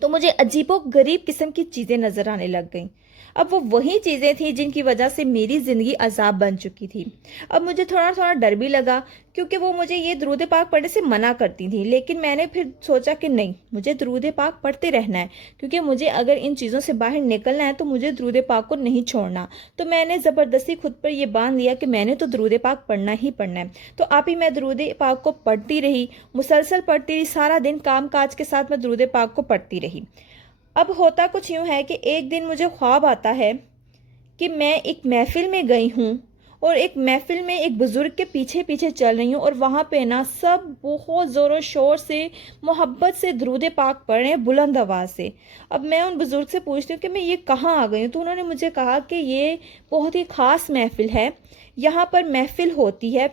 تو مجھے عجیب و غریب قسم کی چیزیں نظر آنے لگ گئیں۔ اب وہ وہی چیزیں تھیں جن کی وجہ سے میری زندگی عذاب بن چکی تھی۔ اب مجھے تھوڑا تھوڑا ڈر بھی لگا، کیونکہ وہ مجھے یہ درود پاک پڑھنے سے منع کرتی تھیں، لیکن میں نے پھر سوچا کہ نہیں، مجھے درود پاک پڑھتے رہنا ہے، کیونکہ مجھے اگر ان چیزوں سے باہر نکلنا ہے تو مجھے درود پاک کو نہیں چھوڑنا۔ تو میں نے زبردستی خود پر یہ باندھ لیا کہ میں نے تو درود پاک پڑھنا ہی پڑھنا ہے۔ تو آپ ہی میں درود پاک کو پڑھتی رہی، مسلسل پڑھتی رہی، سارا دن کام کاج کے ساتھ میں درود پاک کو پڑھتی رہی۔ اب ہوتا کچھ یوں ہے کہ ایک دن مجھے خواب آتا ہے کہ میں ایک محفل میں گئی ہوں، اور ایک محفل میں ایک بزرگ کے پیچھے پیچھے چل رہی ہوں، اور وہاں پہ نا سب بہت زور و شور سے محبت سے درود پاک پڑھ رہے ہیں بلند آواز سے۔ اب میں ان بزرگ سے پوچھتی ہوں کہ میں یہ کہاں آ گئی ہوں، تو انہوں نے مجھے کہا کہ یہ بہت ہی خاص محفل ہے، یہاں پر محفل ہوتی ہے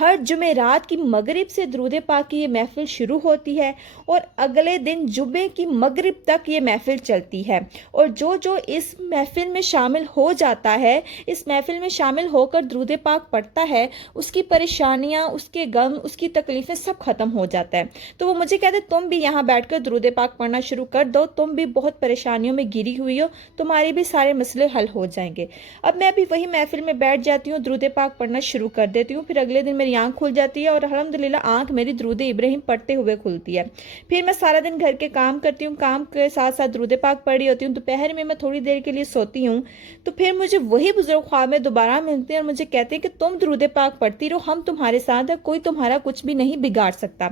ہر جمعرات کی مغرب سے درود پاک کی یہ محفل شروع ہوتی ہے، اور اگلے دن جمعے کی مغرب تک یہ محفل چلتی ہے، اور جو اس محفل میں شامل ہو جاتا ہے، اس محفل میں شامل ہو کر درود پاک پڑھتا ہے، اس کی پریشانیاں، اس کے غم، اس کی تکلیفیں سب ختم ہو جاتا ہے۔ تو وہ مجھے کہتے تم بھی یہاں بیٹھ کر درود پاک پڑھنا شروع کر دو، تم بھی بہت پریشانیوں میں گھری ہوئی ہو، تمہارے بھی سارے مسئلے حل ہو جائیں گے۔ اب میں بھی وہی محفل میں بیٹھ جاتی ہوں، درود پاک پڑھنا شروع کر دیتی ہوں، پھر اگلے دن میری آنکھ کھل جاتی ہے، اور الحمدللہ آنکھ میری درود ابراہیم پڑھتے ہوئے کھلتی ہے۔ پھر میں سارا دن گھر کے کام کرتی ہوں، کام کے ساتھ ساتھ درود پاک پڑھ رہی ہوتی ہوں، دوپہر میں تھوڑی دیر کے لیے سوتی ہوں، تو پھر مجھے وہی بزرگ خواب میں دوبارہ ملتے ہیں اور مجھے کہتے ہیں کہ تم درود پاک پڑھتی رہو، ہم تمہارے ساتھ ہیں، کوئی تمہارا کچھ بھی نہیں بگاڑ سکتا۔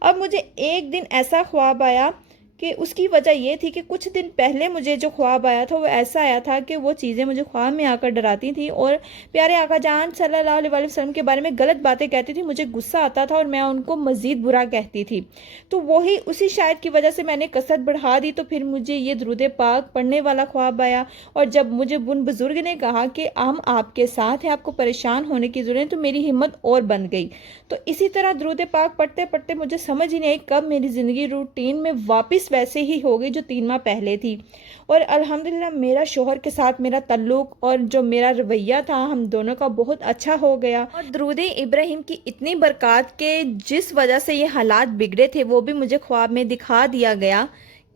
اب مجھے ایک دن ایسا خواب آیا کہ اس کی وجہ یہ تھی کہ کچھ دن پہلے مجھے جو خواب آیا تھا وہ ایسا آیا تھا کہ وہ چیزیں مجھے خواب میں آ کر ڈراتی تھیں، اور پیارے آقا جان صلی اللہ علیہ وسلم کے بارے میں غلط باتیں کہتی تھی، مجھے غصہ آتا تھا اور میں ان کو مزید برا کہتی تھی۔ تو وہی اسی شاید کی وجہ سے میں نے کثرت بڑھا دی، تو پھر مجھے یہ درود پاک پڑھنے والا خواب آیا، اور جب مجھے ان بزرگ نے کہا کہ ہم آپ کے ساتھ ہیں، آپ کو پریشان ہونے کی ضرورت ہے، تو میری ہمت اور بن گئی۔ تو اسی طرح درود پاک پڑھتے پڑھتے مجھے سمجھ ہی نہیں آئی کب میری زندگی روٹین میں واپس ویسے ہی ہو گئی جو 3 ماہ پہلے تھی، اور الحمدللہ میرا شوہر کے ساتھ میرا تعلق اور جو میرا رویہ تھا ہم دونوں کا بہت اچھا ہو گیا، اور درود ابراہیم کی اتنی برکات کے جس وجہ سے یہ حالات بگڑے تھے وہ بھی مجھے خواب میں دکھا دیا گیا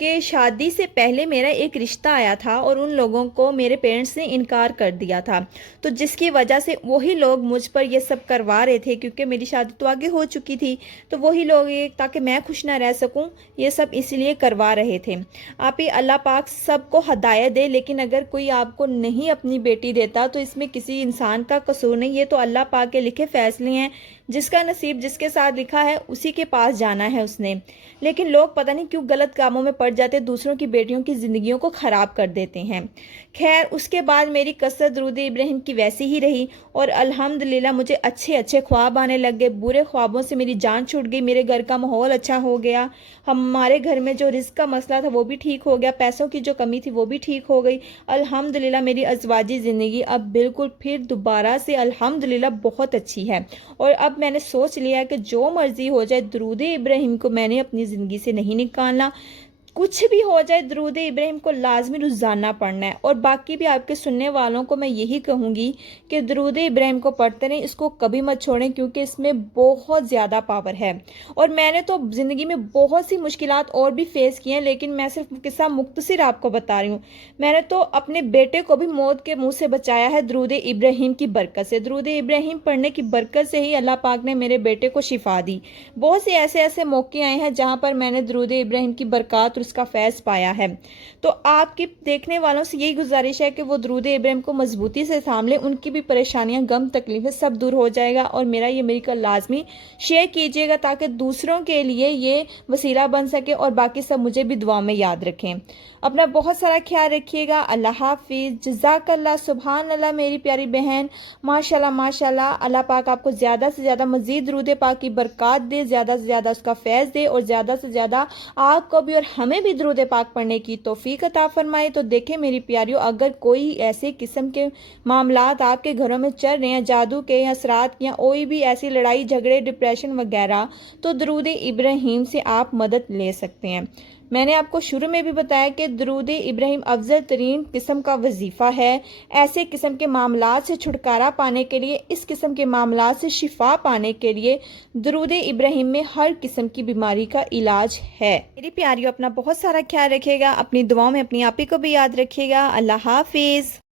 کہ شادی سے پہلے میرا ایک رشتہ آیا تھا اور ان لوگوں کو میرے پیرنٹس نے انکار کر دیا تھا، تو جس کی وجہ سے وہی لوگ مجھ پر یہ سب کروا رہے تھے، کیونکہ میری شادی تو آگے ہو چکی تھی، تو وہی لوگ تاکہ میں خوش نہ رہ سکوں یہ سب اس لیے کروا رہے تھے۔ آپ ہی اللہ پاک سب کو ہدایت دے، لیکن اگر کوئی آپ کو نہیں اپنی بیٹی دیتا تو اس میں کسی انسان کا قصور نہیں، یہ تو اللہ پاک کے لکھے فیصلے ہیں، جس کا نصیب جس کے ساتھ لکھا ہے اسی کے پاس جانا ہے اس نے۔ لیکن لوگ پتہ نہیں کیوں غلط کاموں میں پڑ جاتے، دوسروں کی بیٹیوں کی زندگیوں کو خراب کر دیتے ہیں۔ خیر اس کے بعد میری کثرت درود ابراہیم کی ویسی ہی رہی، اور الحمدللہ مجھے اچھے اچھے خواب آنے لگ گئے، برے خوابوں سے میری جان چھوٹ گئی، میرے گھر کا ماحول اچھا ہو گیا، ہمارے گھر میں جو رزق کا مسئلہ تھا وہ بھی ٹھیک ہو گیا، پیسوں کی جو کمی تھی وہ بھی ٹھیک ہو گئی۔ الحمدللہ میری ازواجی زندگی اب بالکل پھر دوبارہ سے الحمدللہ بہت اچھی ہے، اور اب میں نے سوچ لیا کہ جو مرضی ہو جائے درود ابراہیم کو میں نے اپنی زندگی سے نہیں نکالنا، کچھ بھی ہو جائے درود ابراہیم کو لازمی روزانہ پڑھنا ہے۔ اور باقی بھی آپ کے سننے والوں کو میں یہی کہوں گی کہ درود ابراہیم کو پڑھتے رہیں، اس کو کبھی مت چھوڑیں، کیونکہ اس میں بہت زیادہ پاور ہے۔ اور میں نے تو زندگی میں بہت سی مشکلات اور بھی فیس کی ہیں، لیکن میں صرف قصہ مختصر آپ کو بتا رہی ہوں۔ میں نے تو اپنے بیٹے کو بھی موت کے منہ سے بچایا ہے درود ابراہیم کی برکت سے، درود ابراہیم پڑھنے کی برکت سے ہی اللہ پاک نے میرے بیٹے کو شفا دی۔ بہت سے ایسے موقع آئے ہیں جہاں پر میں نے درود ابراہیم کی برکات اور اس کا فیض پایا ہے۔ تو آپ کی دیکھنے والوں سے یہی گزارش ہے کہ وہ درود ابراہیم کو مضبوطی سے تھام لیں، ان کی بھی پریشانیاں، غم، تکلیفیں سب دور ہو جائے گا، اور میرا یہ میریکل لازمی شیئر کیجیے گا تاکہ دوسروں کے لیے یہ وسیلہ بن سکے، اور باقی سب مجھے بھی دعا میں یاد رکھیں۔ اپنا بہت سارا خیال رکھیے گا۔ اللہ حافظ، جزاک اللہ، سبحان اللہ میری پیاری بہن، ماشاءاللہ ماشاءاللہ۔ اللہ پاک آپ کو زیادہ سے زیادہ مزید درود پاک کی برکات دے، زیادہ سے زیادہ اس کا فیض دے، اور زیادہ سے زیادہ آپ کو بھی اور ہمیں بھی درود پاک پڑھنے کی توفیق عطا فرمائے۔ تو دیکھیں میری پیاریوں، اگر کوئی ایسے قسم کے معاملات آپ کے گھروں میں چل رہے ہیں، جادو کے یا اثرات یا کوئی بھی ایسی لڑائی جھگڑے، ڈپریشن وغیرہ، تو درود ابراہیم سے آپ مدد لے سکتے ہیں۔ میں نے آپ کو شروع میں بھی بتایا کہ درود ابراہیم افضل ترین قسم کا وظیفہ ہے۔ ایسے قسم کے معاملات سے چھٹکارا پانے کے لیے، اس قسم کے معاملات سے شفا پانے کے لیے درود ابراہیم میں ہر قسم کی بیماری کا علاج ہے۔ میری پیاریوں، اپنا بہت سارا خیال رکھیے گا، اپنی دعاؤں میں اپنی آپی کو بھی یاد رکھیے گا۔ اللہ حافظ۔